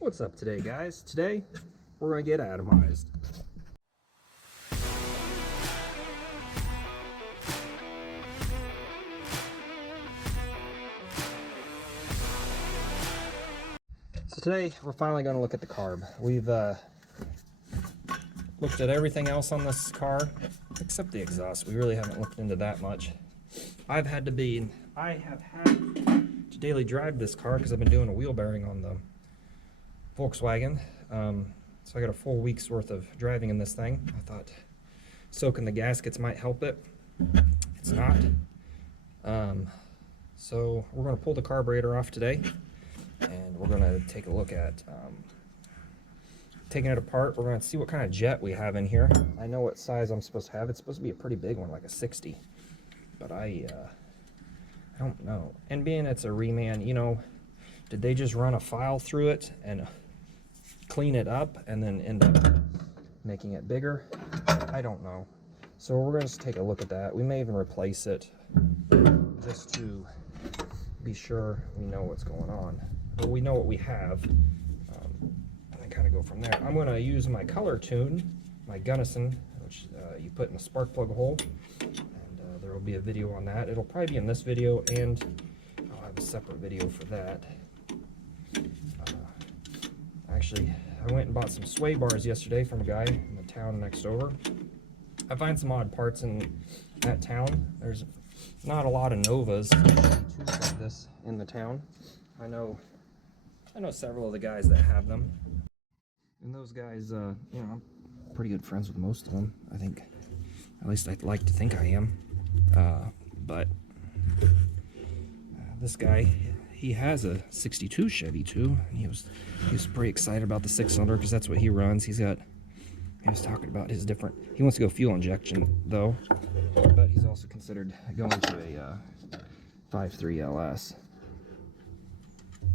What's up today, guys? Today we're going to get atomized. So today we're finally going to look at the carb. We've looked at everything else on this car except the exhaust. We really haven't looked into that much. I have had to daily drive this car because I've been doing a wheel bearing on the Volkswagen. So I got a full week's worth of driving in this thing. I thought soaking the gaskets might help it. It's not. So we're going to pull the carburetor off today, and we're going to take a look at taking it apart. We're going to see what kind of jet we have in here. I know what size I'm supposed to have. It's supposed to be a pretty big one, like a 60. But I don't know. And being it's a reman, you know, did they just run a file through it and clean it up and then end up making it bigger? I don't know. So we're going to just take a look at that. We may even replace it just to be sure we know what's going on. Well, we know what we have, and then kind of go from there. I'm going to use my color tune, my Gunnison, which you put in the spark plug hole, and there will be a video on that. It'll probably be in this video, and I'll have a separate video for that. Actually, I went and bought some sway bars yesterday from a guy in the town next over. I find some odd parts in that town. There's not a lot of Novas like this in the town. I know several of the guys that have them, and those guys, you know, I'm pretty good friends with most of them. I think, at least I'd like to think I am. But this guy, he has a 62 Chevy too. He was pretty excited about the 6-cylinder because that's what he runs. He was talking about his different. He wants to go fuel injection though, but he's also considered going to a 5.3 LS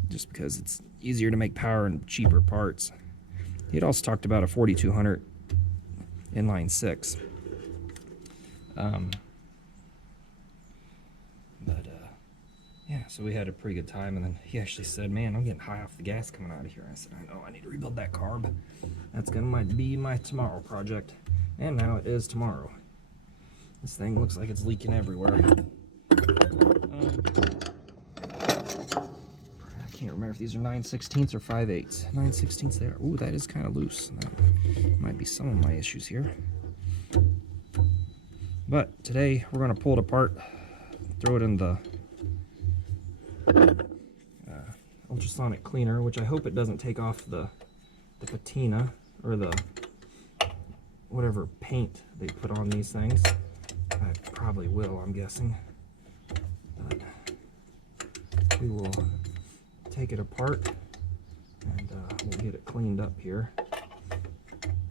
just because it's easier to make power and cheaper parts. He had also talked about a 4200 inline 6. Yeah, so we had a pretty good time, and then he actually said, man, I'm getting high off the gas coming out of here. I said, I know, I need to rebuild that carb. That's gonna be my tomorrow project. And now it is tomorrow. This thing looks like it's leaking everywhere. I can't remember if these are 9/16 or 5/8. 9/16 there. Ooh, that is kind of loose. That might be some of my issues here. But today we're gonna pull it apart, throw it in the ultrasonic cleaner, which I hope it doesn't take off the patina or the whatever paint they put on these things. I probably will, I'm guessing. But we will take it apart and we'll get it cleaned up here.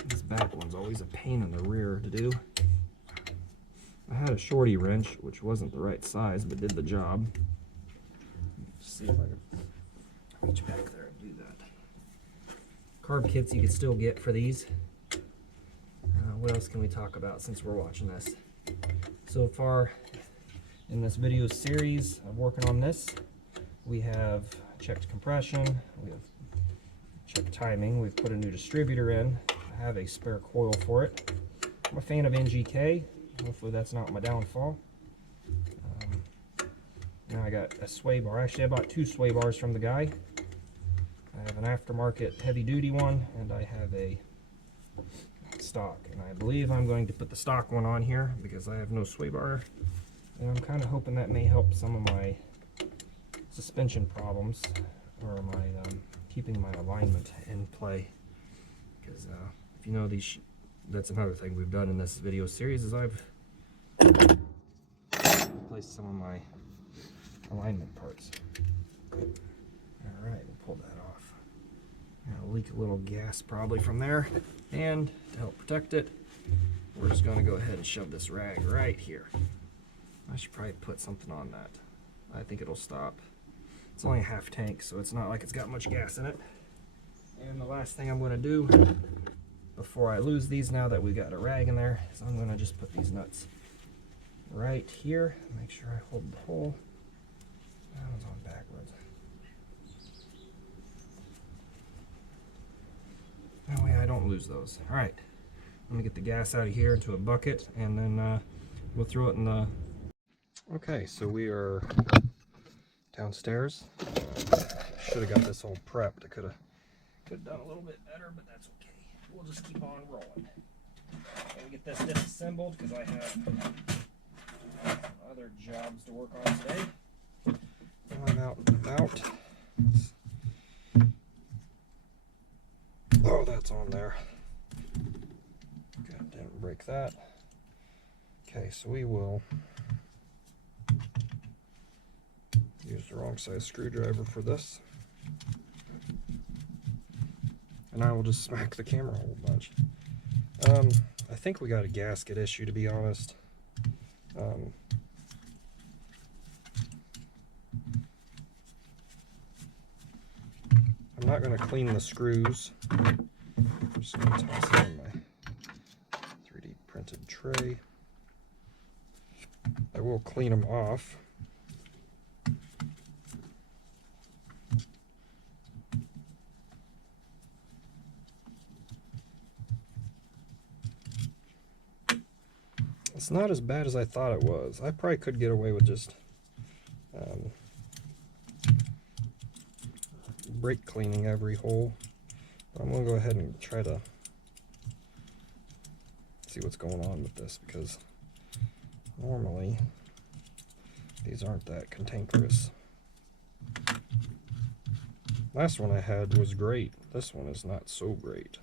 This back one's always a pain in the rear to do. I had a shorty wrench, which wasn't the right size, but did the job. Let's see if I can reach back there and do that. Carb kits you can still get for these. What else can we talk about since we're watching this? So far in this video series of working on this, we have checked compression, we have checked timing, we've put a new distributor in. I have a spare coil for it. I'm a fan of NGK. Hopefully that's not my downfall. Now I got a sway bar. Actually, I bought 2 sway bars from the guy. I have an aftermarket heavy duty one, and I have a stock. And I believe I'm going to put the stock one on here because I have no sway bar. And I'm kind of hoping that may help some of my suspension problems, or my keeping my alignment in play. Because if you know these, that's another thing we've done in this video series is I've replaced some of my alignment parts. Alright, we'll pull that off. Gonna leak a little gas probably from there, and to help protect it, we're just going to go ahead and shove this rag right here. I should probably put something on that. I think it'll stop. It's only a half tank, so it's not like it's got much gas in it. And the last thing I'm going to do before I lose these, now that we've got a rag in there, is I'm going to just put these nuts right here. Make sure I hold the hole. That one's on backwards. lose those. All right, let me get the gas out of here into a bucket, and then we'll throw it in the... Okay, so we are downstairs. Should have got this all prepped. I could have done a little bit better, but that's okay. We'll just keep on rolling. And get this disassembled because I have other jobs to work on today. I'm out and about. Oh, that's on there. Good, didn't break that. Okay, so we will use the wrong size screwdriver for this. And I will just smack the camera a whole bunch. I think we got a gasket issue, to be honest. I'm not going to clean the screws. I'm just going to toss it in my 3D printed tray. I will clean them off. It's not as bad as I thought it was. I probably could get away with just brake cleaning every hole. But I'm going to go ahead and try to see what's going on with this, because normally these aren't that cantankerous. Last one I had was great. This one is not so great.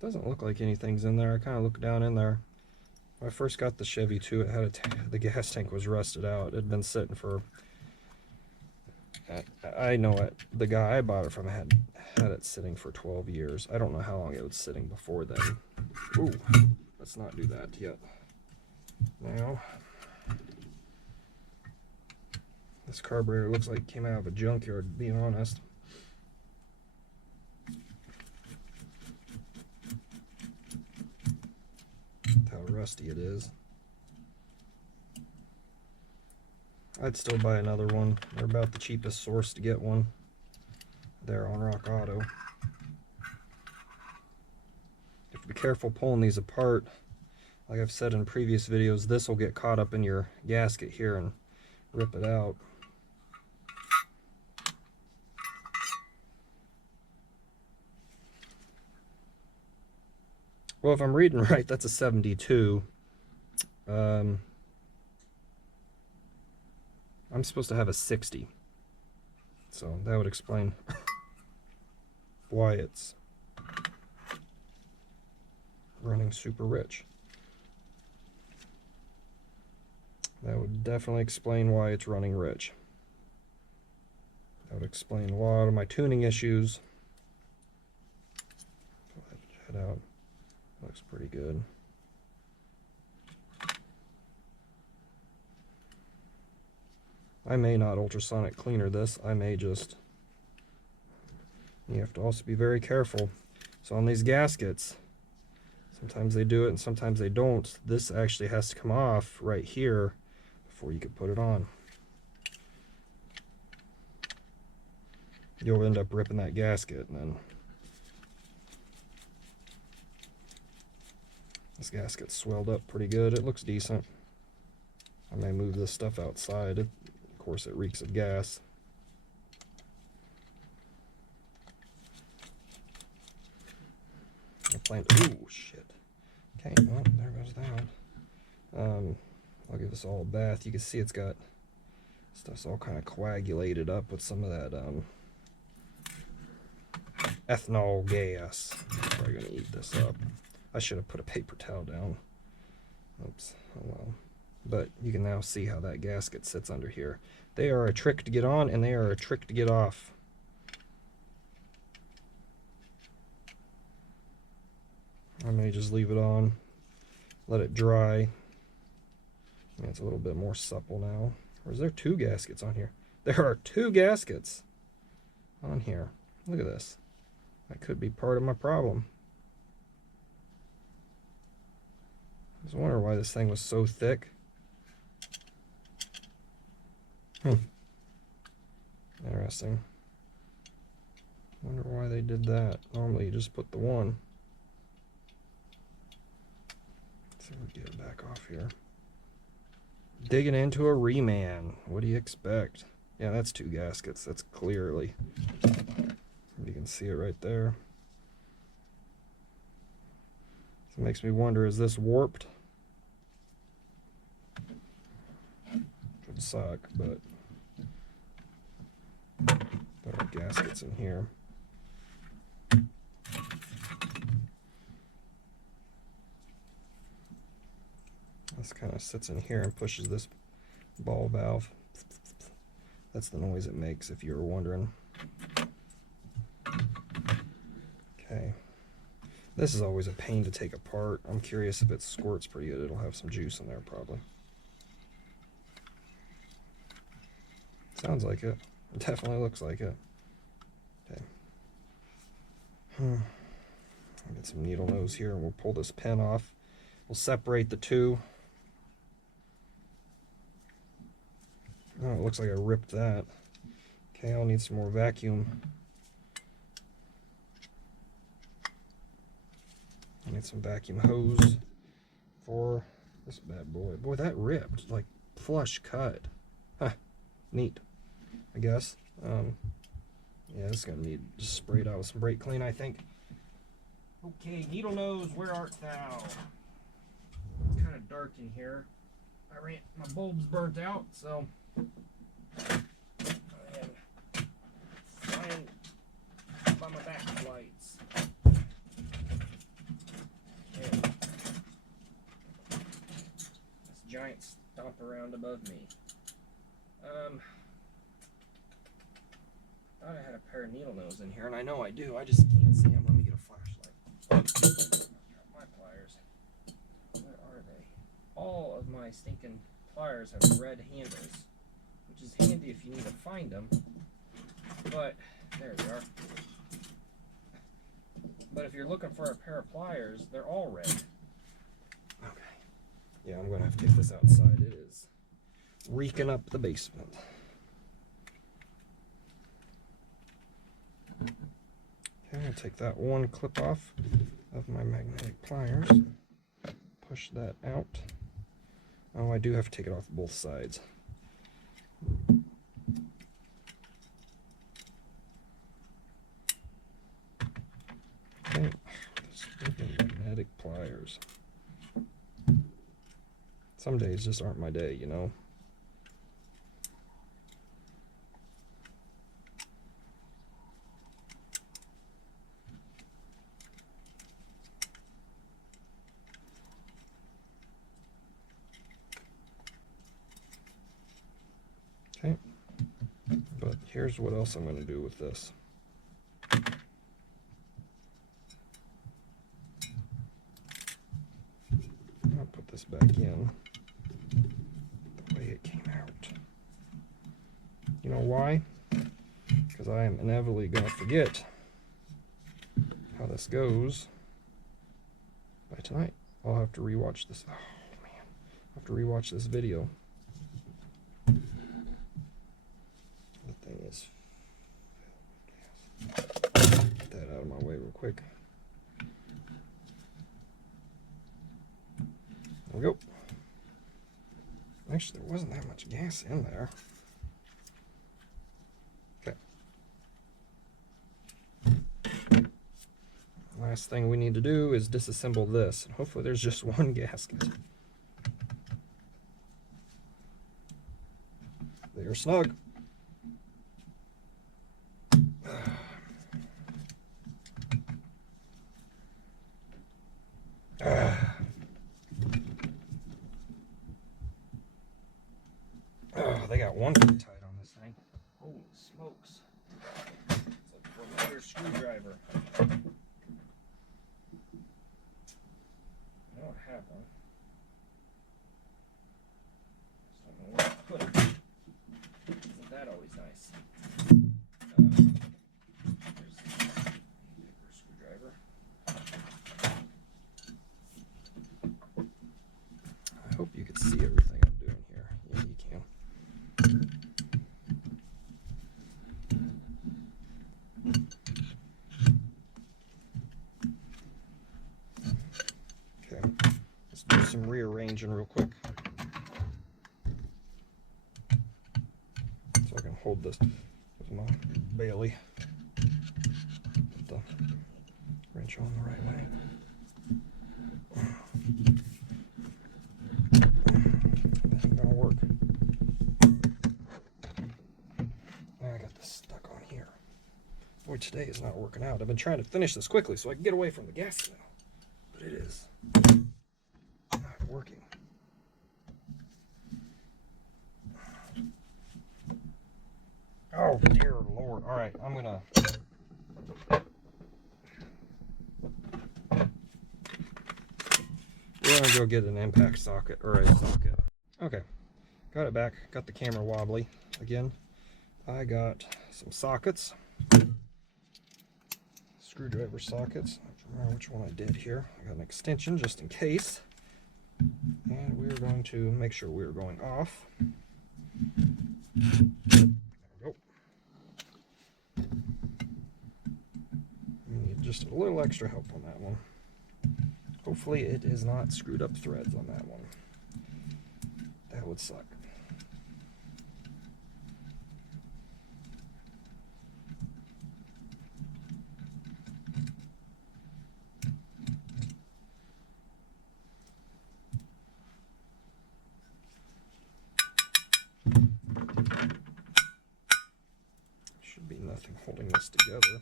Doesn't look like anything's in there. I kind of looked down in there. When I first got the Chevy too, it had the gas tank was rusted out. It had been sitting for, I know it. The guy I bought it from had it sitting for 12 years. I don't know how long it was sitting before then. Ooh, let's not do that yet. Now, this carburetor looks like it came out of a junkyard, to be honest. How rusty it is. I'd still buy another one. They're about the cheapest source to get one there on Rock Auto. You have to be careful pulling these apart. Like I've said in previous videos, this will get caught up in your gasket here and rip it out. Well, if I'm reading right, that's a 72. I'm supposed to have a 60. So that would explain why it's running super rich. That would definitely explain why it's running rich. That would explain a lot of my tuning issues. Pull that jet out. Looks pretty good. I may not ultrasonic cleaner this. I may just... You have to also be very careful. So on these gaskets, sometimes they do it and sometimes they don't. This actually has to come off right here before you can put it on. You'll end up ripping that gasket, and then this gasket's swelled up pretty good. It looks decent. I may move this stuff outside. Of course, it reeks of gas. I plan to... Ooh, shit. Okay, well, there goes that. I'll give this all a bath. You can see it's got... Stuff's all kind of coagulated up with some of that ethanol gas. I'm probably going to eat this up. I should have put a paper towel down. Oops. Oh well. But you can now see how that gasket sits under here. They are a trick to get on, and they are a trick to get off. I may just leave it on, let it dry. I mean, it's a little bit more supple now. Or is there two gaskets on here? There are two gaskets on here. Look at this. That could be part of my problem. I was wondering why this thing was so thick. Interesting. Wonder why they did that. Normally you just put the one. Let's see if we get it back off here. Digging into a reman. What do you expect? Yeah, that's 2 gaskets. That's clearly. You can see it right there. So it makes me wonder, is this warped? Would suck, but there are gaskets in here. This kind of sits in here and pushes this ball valve. That's the noise it makes, if you were wondering. Okay. This is always a pain to take apart. I'm curious if it squirts pretty good. It'll have some juice in there probably. Sounds like it. It definitely looks like it. Okay. I'll get some needle nose here and we'll pull this pin off. We'll separate the two. Oh, it looks like I ripped that. Okay, I'll need some more vacuum. I need some vacuum hose for this bad boy. Boy, that ripped, like flush cut. Huh, neat, I guess. Yeah, this is gonna need just sprayed out with some brake clean, I think. Okay, needle nose, where art thou? It's kind of dark in here. My bulb's burnt out, so I am flying by my back lights. And this giant stomp around above me. Thought I had a pair of needle nose in here, and I know I do. I just can't see them. Let me get a flashlight. My pliers. Where are they? All of my stinking pliers have red handles, which is handy if you need to find them. But there they are. But if you're looking for a pair of pliers, they're all red. Okay. Yeah, I'm gonna have to take this outside. It is reeking up the basement. Okay, I'll take that one clip off of my magnetic pliers. Push that out. Oh, I do have to take it off both sides. Okay, magnetic pliers. Some days just aren't my day, you know. Okay, but here's what else I'm going to do with this. I'll put this back in the way it came out. You know why? Because I am inevitably going to forget how this goes by tonight. I'll have to rewatch this. Oh man, I'll have to rewatch this video. Thing is get that out of my way real quick. There we go. Actually, there wasn't that much gas in there. Okay. Last thing we need to do is disassemble this. Hopefully there's just one gasket. They're snug. They got one foot tight on this thing. Holy smokes. It's like a 4-meter screwdriver. I don't have one. Just don't know where to put it. Isn't that always nice? There's a screwdriver. I hope you can see everything I'm doing here. Yeah, you can. engine real quick. So I can hold this with my Bailey. Put the wrench on the right way. That ain't gonna work. I got this stuck on here. Boy, today is not working out. I've been trying to finish this quickly so I can get away from the gas smell. But it is not working. Oh, dear Lord. All right, I'm gonna... We're gonna go get an impact socket, or a socket. Okay, got it back. Got the camera wobbly again. I got some sockets. Screwdriver sockets. I don't remember which one I did here. I got an extension just in case. And we're going to make sure we're going off. There we go. We need just a little extra help on that one. Hopefully it is not screwed up threads on that one. That would suck. Should be nothing holding this together.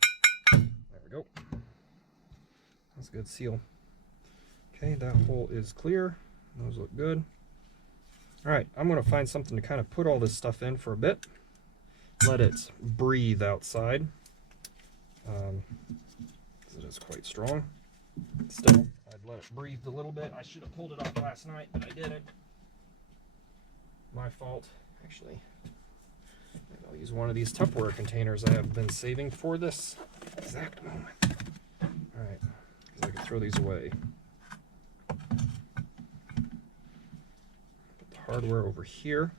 There we go. That's a good seal. Okay, that hole is clear. Those look good. All right, I'm going to find something to kind of put all this stuff in for a bit. Let it breathe outside. It is quite strong. Still, I'd let it breathe a little bit. I should have pulled it off last night, but I didn't. My fault. Actually, maybe I'll use one of these Tupperware containers I have been saving for this exact moment. All right, because I can throw these away. Put the hardware over here.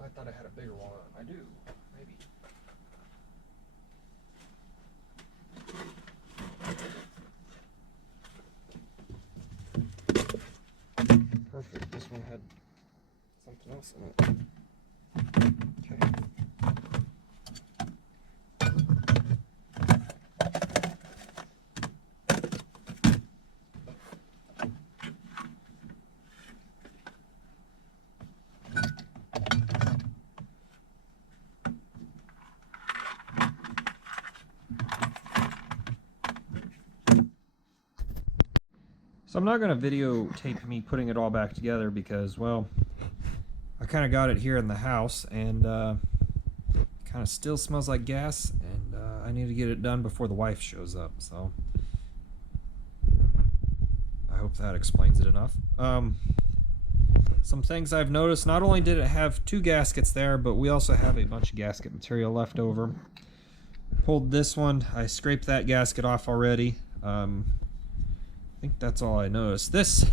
I thought I had a bigger one. I do, maybe. Perfect. This one had something else in it. Okay. So I'm not going to videotape me putting it all back together because, well, I kind of got it here in the house and kind of still smells like gas, and I need to get it done before the wife shows up. So I hope that explains it enough. Some things I've noticed, not only did it have 2 gaskets there, but we also have a bunch of gasket material left over. Pulled this one. I scraped that gasket off already. I think that's all I noticed. This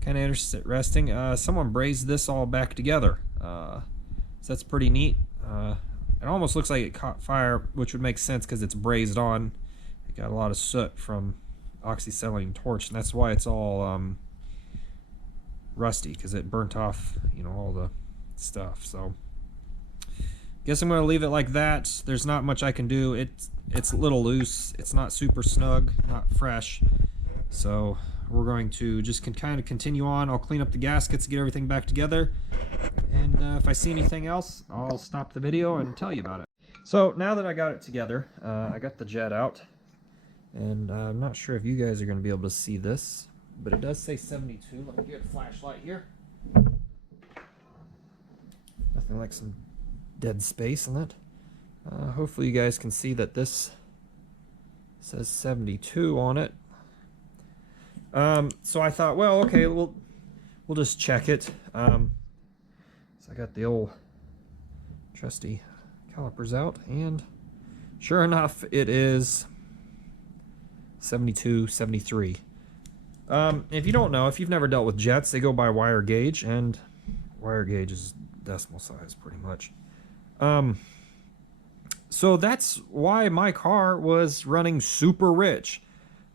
kind of interesting. Someone brazed this all back together. So that's pretty neat. It almost looks like it caught fire, which would make sense because it's brazed on. It got a lot of soot from oxyacetylene torch, and that's why it's all rusty, because it burnt off, you know, all the stuff. So guess I'm going to leave it like that. There's not much I can do. It's a little loose. It's not super snug, not fresh. So we're going to just kind of continue on. I'll clean up the gaskets, get everything back together, and if I see anything else, I'll stop the video and tell you about it. So now that I got it together, I got the jet out, and I'm not sure if you guys are going to be able to see this, but it does say 72. Let me get a flashlight here. Nothing like some dead space in it. Hopefully you guys can see that this says 72 on it. So I thought, well, okay, we'll just check it. So I got the old trusty calipers out, and sure enough, it is 72, 73. If you don't know, if you've never dealt with jets, they go by wire gauge, and wire gauge is decimal size pretty much. So that's why my car was running super rich.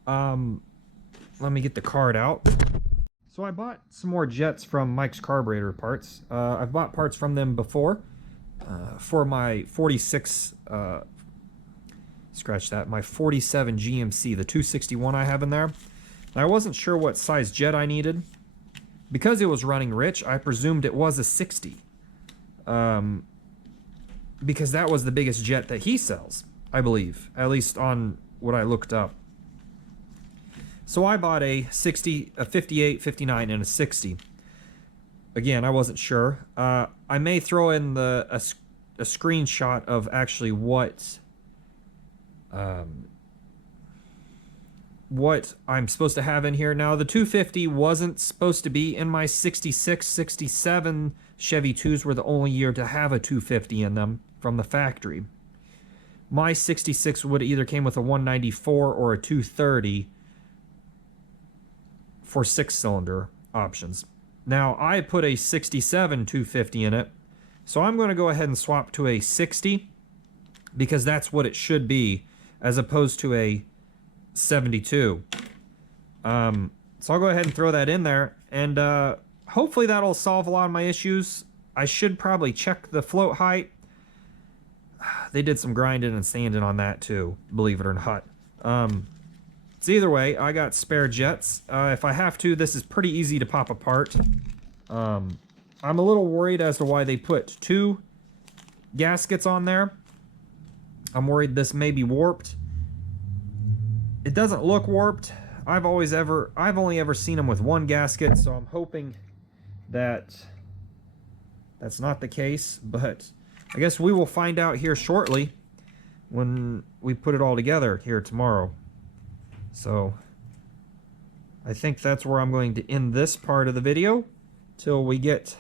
Let me get the card out. So I bought some more jets from Mike's Carburetor Parts. I've bought parts from them before for my 46, scratch that, my 47 GMC, the 261 I have in there. I wasn't sure what size jet I needed. Because it was running rich, I presumed it was a 60. Because that was the biggest jet that he sells, I believe. At least on what I looked up. So I bought a 60, a 58, 59, and a 60. Again, I wasn't sure. I may throw in a screenshot of actually what I'm supposed to have in here. Now, the 250 wasn't supposed to be in my 66, 67 Chevy 2s were the only year to have a 250 in them from the factory. My 66 would either came with a 194 or a 230 for 6-cylinder options. Now, I put a 67 250 in it, so I'm going to go ahead and swap to a 60 because that's what it should be as opposed to a 72. So I'll go ahead and throw that in there, and hopefully that'll solve a lot of my issues. I should probably check the float height. They did some grinding and sanding on that too, believe it or not. So either way, I got spare jets. If I have to, this is pretty easy to pop apart. I'm a little worried as to why they put 2 gaskets on there. I'm worried this may be warped. It doesn't look warped. I've only ever seen them with 1 gasket, so I'm hoping that that's not the case, but I guess we will find out here shortly when we put it all together here tomorrow. So I think that's where I'm going to end this part of the video till we get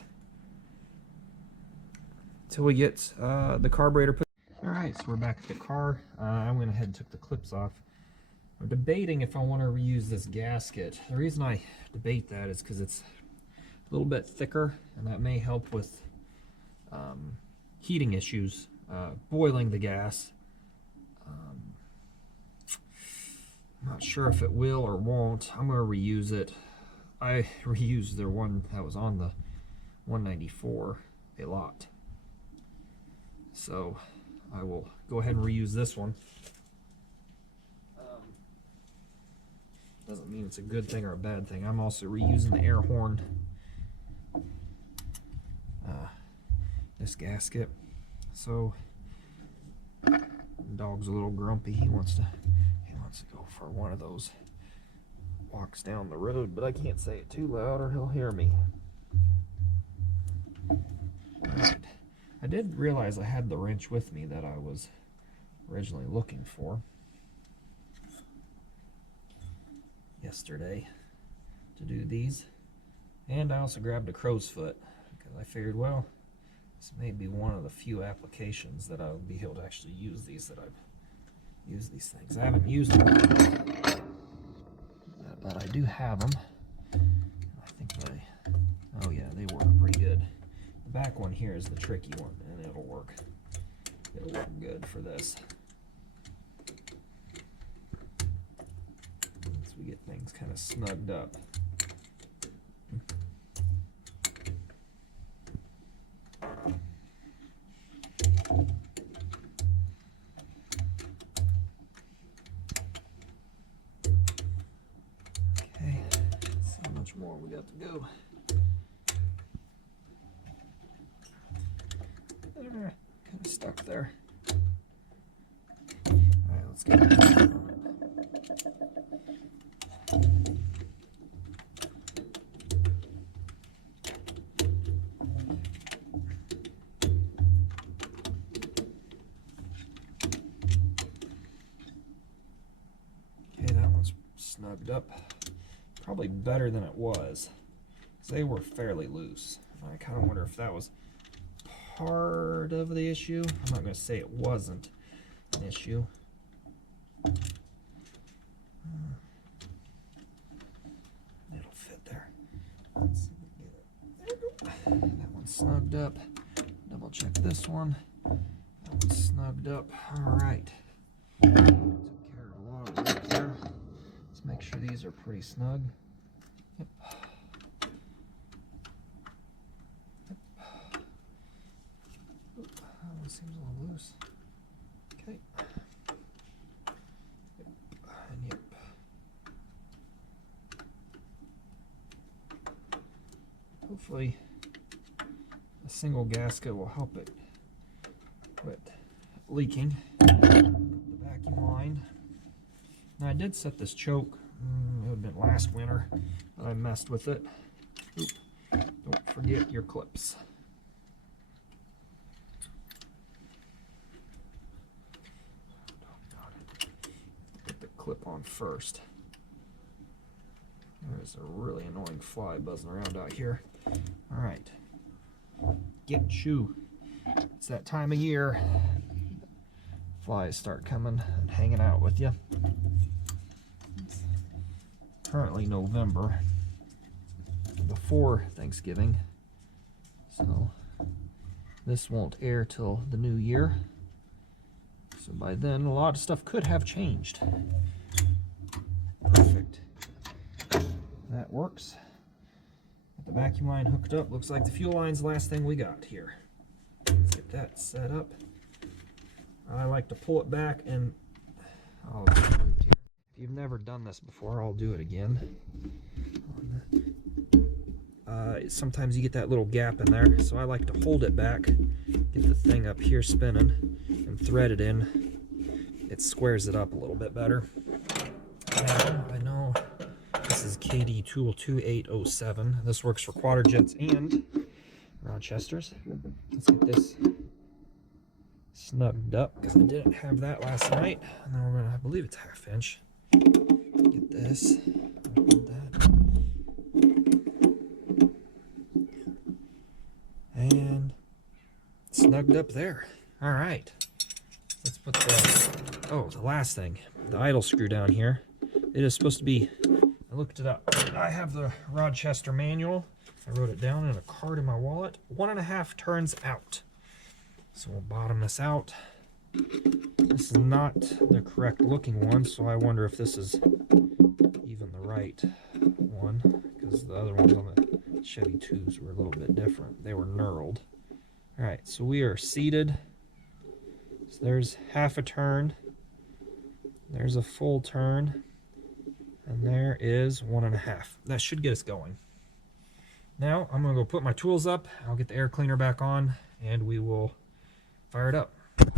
the carburetor put. All right, so we're back at the car. I went ahead and took the clips off. I'm debating if I want to reuse this gasket. The reason I debate that is because it's a little bit thicker, and that may help with heating issues, boiling the gas. I'm not sure if it will or won't. I'm going to reuse it. I reused the one that was on the 194 a lot. So I will go ahead and reuse this one. Doesn't mean it's a good thing or a bad thing. I'm also reusing the air horn, this gasket. So the dog's a little grumpy. He wants to go for one of those walks down the road, but I can't say it too loud or he'll hear me. Alright. I did realize I had the wrench with me that I was originally looking for yesterday to do these, and I also grabbed a crow's foot because I figured, well, this may be one of the few applications that I'll be able to actually use these, that I've used these things. I haven't used them, but I do have them. I think oh yeah, they work pretty good. The back one here is the tricky one, and it'll work good for this. Once we get things kind of snugged up. Okay, let's see how much more we got to go. Kind of stuck there. All right, let's get it. Okay, that one's snugged up. Probably better than it was. They were fairly loose. I kind of wonder if that was part of the issue. I'm not going to say it wasn't an issue. Let's see if we can get it. There we go. That one's snugged up. Double check this one. That one's snugged up. All right. Took care of a lot of work there. Let's make sure these are pretty snug. Yep. That one seems a little loose. Okay. Yep. And yep. Hopefully a single gasket will help it quit leaking. The vacuum line. Now I did set this choke. It would have been last winter, but I messed with it. Oop. Don't forget your clips. Put the clip on first. There's a really annoying fly buzzing around out here. All right, get you. It's that time of year. Flies start coming and hanging out with you. It's currently November, before Thanksgiving, so this won't air till the new year. So by then, a lot of stuff could have changed. Perfect. That works. Got the vacuum line hooked up. Looks like the fuel line's the last thing we got here. Let's get that set up. I like to pull it back and I'll get it moved here. If you've never done this before, I'll do it again. Sometimes you get that little gap in there, so I like to hold it back, get the thing up here spinning, and thread it in. It squares it up a little bit better. Now, I know this is KD Tool 2807. This works for quater jets and Rochesters. Let's get this snugged up because I didn't have that last night. And then we're gonna, I believe it's 1/2 inch. Get this. Open that. And snugged up there. All right. Let's put the last thing, the idle screw down here. It is supposed to be, I looked it up. I have the Rochester manual. I wrote it down in a card in my wallet. 1.5 turns out. So we'll bottom this out. This is not the correct looking one, so I wonder if this is even the right one, because the other ones on the Chevy 2s were a little bit different. They were knurled. All right, so we are seated. So there's 1/2 turn. There's a full turn. And there is 1.5. That should get us going. Now I'm gonna go put my tools up. I'll get the air cleaner back on and we will fire it up. I should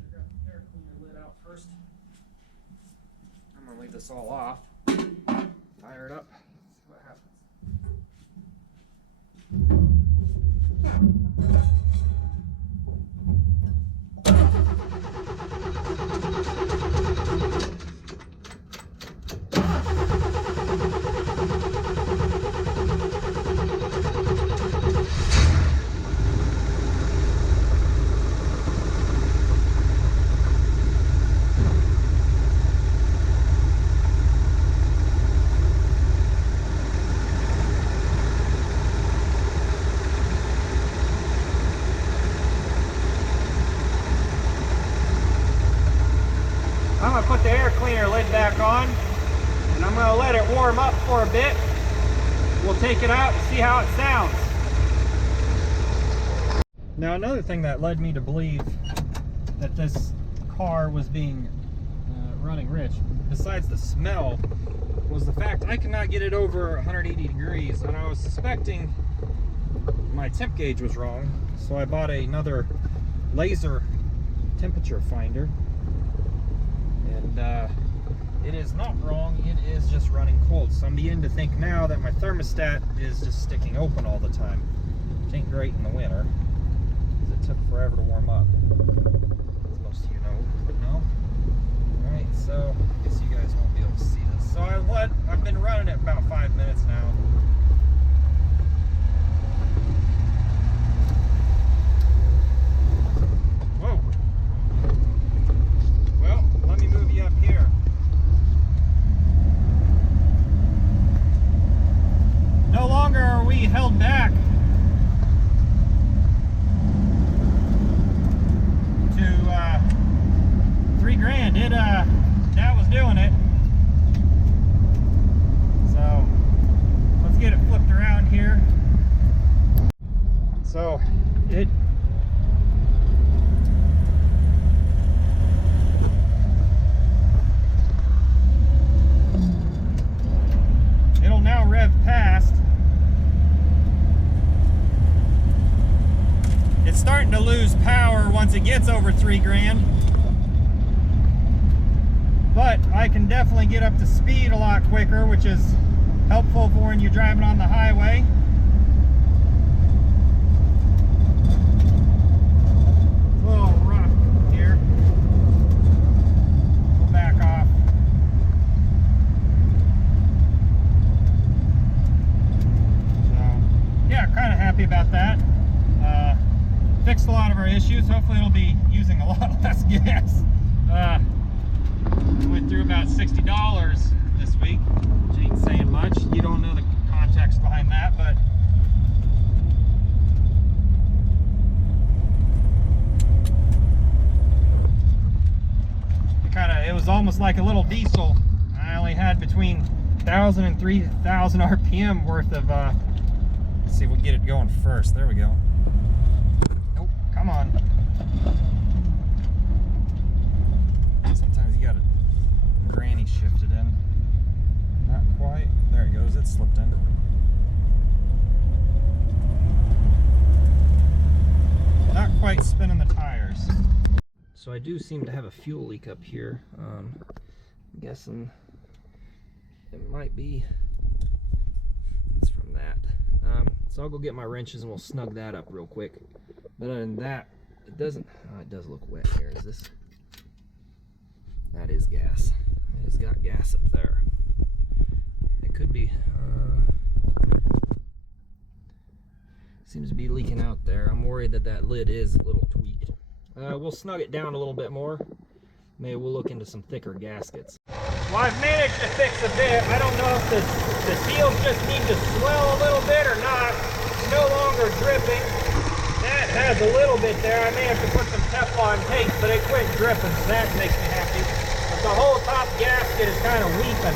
have got the air cleaner lid out first. I'm gonna leave this all off. Fire it up. See what happens. I'm going to put the air cleaner lid back on and I'm going to let it warm up for a bit. We'll take it out and see how it sounds. Now another thing that led me to believe that this car was being running rich, besides the smell, was the fact I could not get it over 180 degrees, and I was suspecting my temp gauge was wrong, so I bought another laser temperature finder. And it is not wrong, it is just running cold. So I'm beginning to think now that my thermostat is just sticking open all the time. It ain't great in the winter, because it took forever to warm up. As most of you know, but no. Alright, so I guess you guys won't be able to see this. So I've been running it about 5 minutes now. Whoa! held back to $3 grand. That was doing it. So let's get it flipped around here. So it'll now rev past. It's starting to lose power once it gets over $3 grand. But I can definitely get up to speed a lot quicker, which is helpful for when you're driving on the highway. It's a little rough here. We'll back off. So, yeah, kind of happy about that. Fixed a lot of our issues. Hopefully it'll be using a lot less gas. Went through about $60 this week, which ain't saying much. You don't know the context behind that, but it was almost like a little diesel. I only had between 1,000 and 3,000 RPM worth of let's see if we'll get it going first. There we go. Nope, come on. Sometimes you gotta granny shift it in. Not quite. There it goes. It slipped in. Not quite spinning the tires. So I do seem to have a fuel leak up here. I'm guessing it might be. It's from that. So I'll go get my wrenches and we'll snug that up real quick. But other than that, it doesn't. Oh, it does look wet here. Is this? That is gas. It's got gas up there. It could be. Seems to be leaking out there. I'm worried that that lid is a little tweaked. We'll snug it down a little bit more. Maybe we'll look into some thicker gaskets. Well, I've managed to fix a bit. I don't know if the seals just need to swell a little bit or not. It's no longer dripping. That has a little bit there. I may have to put some Teflon tape, but it quit dripping, so that makes me happy. But the whole top gasket is kind of weeping.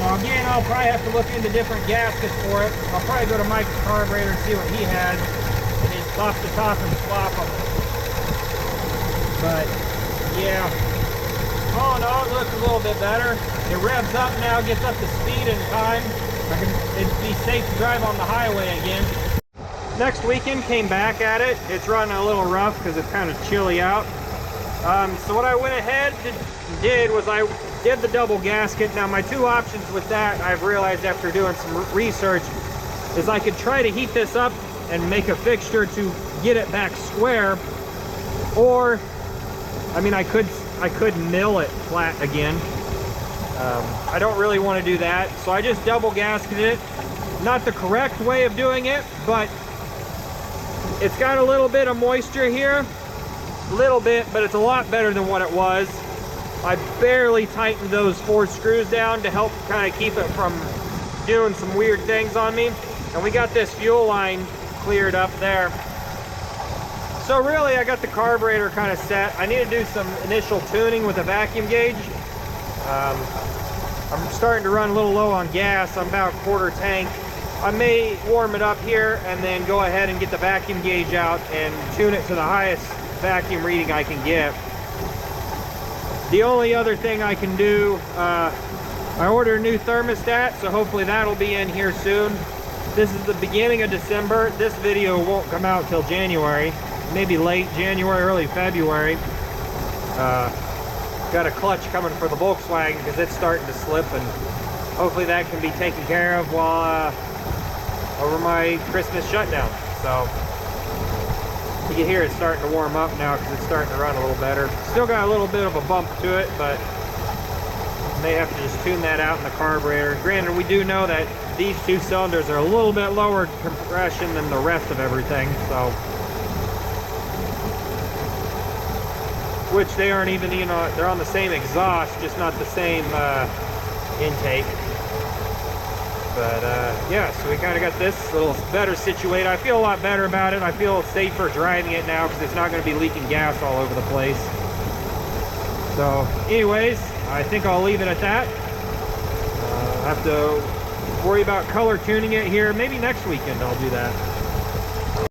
So again, I'll probably have to look into different gaskets for it. I'll probably go to Mike's carburetor and see what he has. And just pop the top and swap them. But yeah, all in all, it looks a little bit better. It revs up now, gets up to speed in time. It'd be safe to drive on the highway again. Next weekend, came back at it. It's running a little rough because it's kind of chilly out. So what I went ahead and did was I did the double gasket. Now my two options with that, I've realized after doing some research, is I could try to heat this up and make a fixture to get it back square, or I mean I could mill it flat again. I don't really want to do that, so I just double gasketed it. Not the correct way of doing it, but it's got a little bit of moisture here. A little bit, but it's a lot better than what it was. I barely tightened those 4 screws down to help kind of keep it from doing some weird things on me. And we got this fuel line cleared up there. So really, I got the carburetor kind of set. I need to do some initial tuning with a vacuum gauge. I'm starting to run a little low on gas. I'm about quarter tank. I may warm it up here and then go ahead and get the vacuum gauge out and tune it to the highest vacuum reading I can get. The only other thing I can do, I ordered a new thermostat, so hopefully that'll be in here soon. This is the beginning of December. This video won't come out till January, maybe late January, early February. Got a clutch coming for the Volkswagen because it's starting to slip, and hopefully that can be taken care of while over my Christmas shutdown. So you can hear it starting to warm up now because it's starting to run a little better. Still got a little bit of a bump to it, but may have to just tune that out in the carburetor. Granted, we do know that these 2 cylinders are a little bit lower compression than the rest of everything, so which they aren't even, you know, they're on the same exhaust, just not the same intake. But yeah, so we kind of got this a little better situated. I feel a lot better about it. I feel safer driving it now because it's not going to be leaking gas all over the place. So anyways, I think I'll leave it at that. I have to worry about color tuning it here. Maybe next weekend I'll do that.